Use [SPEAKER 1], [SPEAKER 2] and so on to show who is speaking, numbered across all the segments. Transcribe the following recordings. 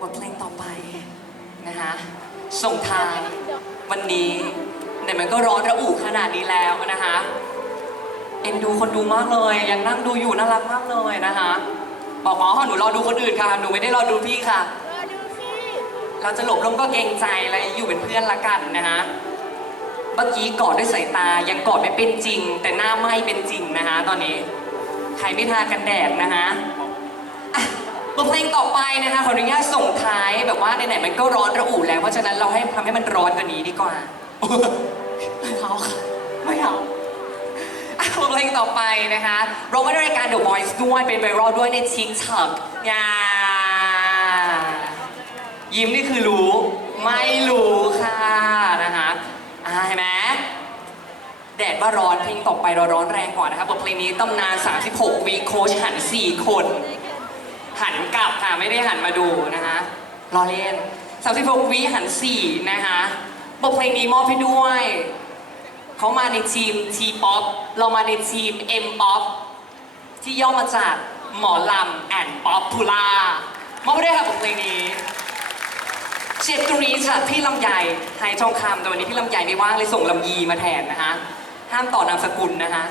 [SPEAKER 1] บทเพลงต่อไปนะคะส่งท้ายวันนี้ไหนมันก็ร้อนระอุขนาดนี้แล้วนะคะเอ็นดูคนดูมากเลย ยังนั่งดูอยู่น่ารักมากเลยนะคะ บอกอ๋อหนูรอดูคนอื่นค่ะ หนูไม่ได้รอดูพี่ค่ะ
[SPEAKER 2] รอดูสิ
[SPEAKER 1] เราจะหลบลมก็เกรงใจอะไรอยู่เป็นเพื่อนละกันนะคะเมื่อกี้กอดด้วยสายตายังกอดไม่เป็นจริง แต่หน้าไหม้เป็นจริงนะคะ ตอนนี้ ใครไม่ทากันแดดนะคะอะ บทเพลงต่อไปนะคะขออนุญาตส่งท้ายแบบว่าไหนๆมันก็ร้อนระอุแล้วเพราะฉะนั้นเราให้ทำให้มันร้อนกว่านี้ดีกว่าไม่เอาค่ะไม่เอาอะบทเพลงต่อไปนะคะร้องไว้ในรายการ The Voice ด้วยเป็นไวรัลด้วยใน TikTok ยายิ้มนี่คือรู้ ไม่รู้ค่ะนะคะอ่าเห็นไหมแดดว่าร้อนเพลงต่อไปเราร้อนแรงกว่านะครับบทเพลงนี้ตำนาน 36 วีโคชหัน 4 คนหัน ลับค่ะไม่ได้หันมาดูนะคะรอเล่น36วีหัน4นะคะบทเพลงนี้มอบให้ด้วย เขามาในทีม T-POP เรามาในทีม M-POP ที่ย่อมาจากหมอลำแอนป๊อปพูล่ามอบให้ด้วยค่ะบทเพลงนี้เชียร์ตรงนี้จากพี่ลำไยไฮทองคำแต่วันนี้พี่ลำไยไม่ว่างเลยส่งลำยีมาแทนนะคะห้ามต่อนามสกุลนะคะ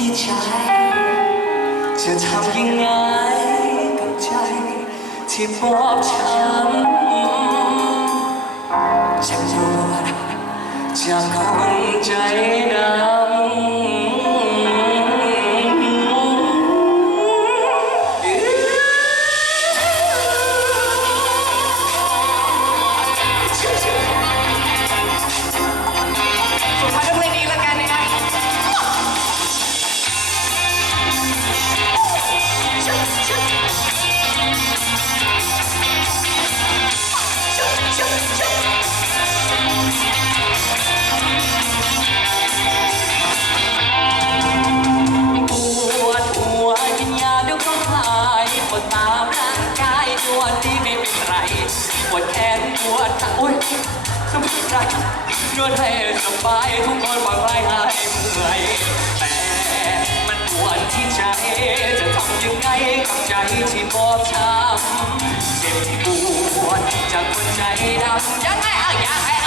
[SPEAKER 1] ที่ใจ จะทำยังไงกับใจ ที่บอบช้ำจะปวดจากคนใจดำ สมุนไพรนวดให้สบายทุกคนปลอดภัยหายเมื่อยแต่มันปวดที่ใจ จะทำยังไงกับใจที่บอบช้ำเจ็บปวดจากคนใจดำยังไงอะอยากให้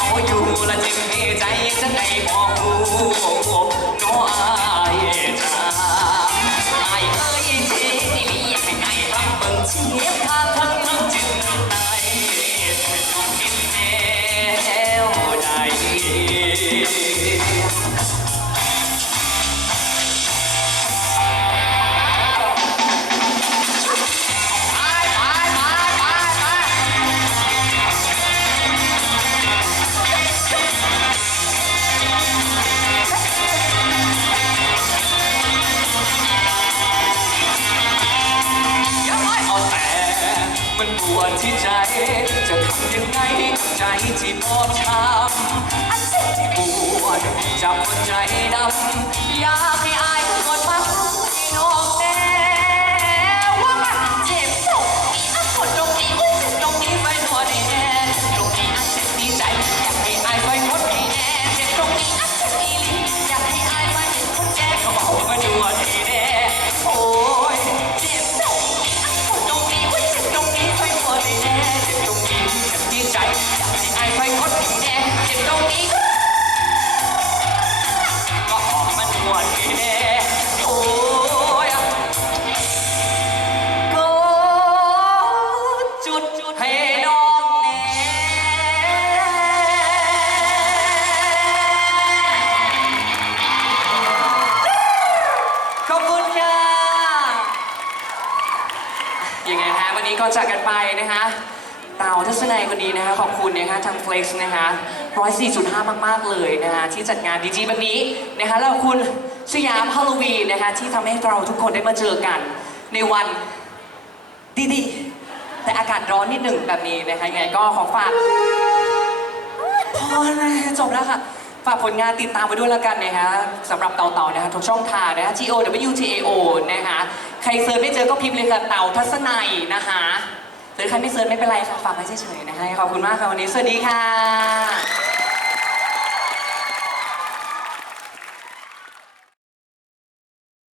[SPEAKER 1] เอาอยู่ละจึงมีใจจะได้บอกกูน้อยจ้าไอ้เอ้ยที่นี่อยากให้ไอ้รับเบิ่งเชียบ มันปวดที่ใจ จะทำยังไงกับใจที่บอบช้ำอันเจ็บปวดจับหัวใจดำอยากให้อาย วันนี้ก่อนจากกันไปนะคะเต่าทัศนัยคนนี้นะคะขอบคุณนะคะทาง Flex นะคะ104.5 มาก ๆ เลยนะคะที่จัดงานดีๆแบบนี้นะคะแล้วคุณสยามฮาโลวีนนะคะที่ทำให้เราทุกคนได้มาเจอกันในวันดีๆ แต่อากาศร้อนนิดหนึ่งแบบนี้นะคะยังไงก็ขอฝากพอแล้วจบแล้วค่ะฝากผลงานติดตามไปด้วยแล้วกันนะคะสำหรับเต่าเต่านะคะทุกช่องทางนะคะ G O W T A O นะคะ ใครเซิร์ชไม่เจอก็พิมพ์เลยค่ะเต่าทัศนัยนะคะหรือใครไม่เซิร์ชไม่เป็นไรค่ะฝากไว้เฉยๆนะคะขอบคุณมากค่ะวันนี้สวัสดีค่ะ